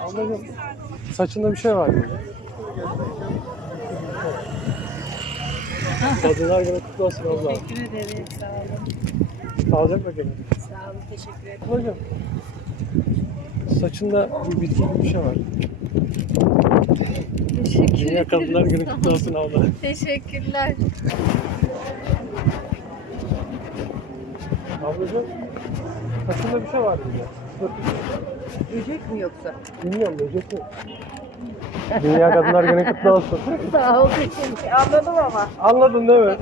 Ablacığım saçında bir şey var gibi. Kadınlar günü kutlu olsun abla. Teşekkür ederim. Sağ olun. Sağlıcakla gelin. Sağ olun. Teşekkür ederim. Ablacığım saçında bir bitki gibi bir şey var. Teşekkür Dünya Kadınlar Günü kutlu olsun abla. Teşekkürler. Ablacığım saçında bir şey var gibi. Böcek mi yoksa? Bilmiyorum böcek mi? Dünya Kadınlar Günü kutlu olsun. Sağ ol. Teşekkür Anladım ama. Anladın değil mi?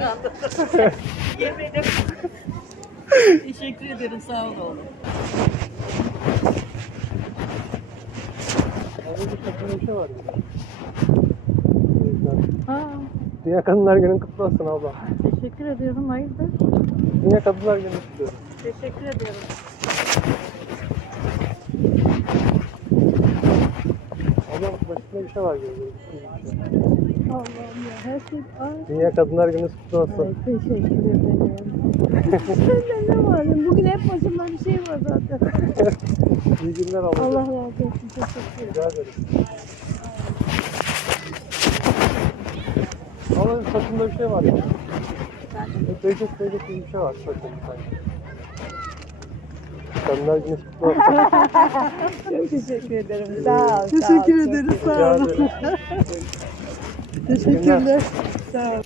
Yemedim. Teşekkür ederim. Sağ ol oğlum. Bir şey var. Ha, Dünya Kadınlar Günü kutlu olsun abla. teşekkür ediyorum. Hayırdır? Dünya Kadınlar Günü kutluyorum. Teşekkür ediyorum. Ablam başında bir şey var gibi. Allah'ım ya. Her şey... Ay. Dünya Kadınlar Günü kutlu olsun. Evet, teşekkür ederim. Sende ne var? Bugün hep başımda bir şey var zaten. İyi günler ablacığım. Allah razı olsun. Teşekkür ederim. Rica ederim. Ama saçında bir şey var ya. Böcek böcek gibi bir şey var saçında sanki. Kadınlar Günü kutlu olsun. Teşekkür ederim. Sağ ol. Teşekkür sağ ol, ederiz. Sağ Rica olun. Teşekkürler. Sağ ol.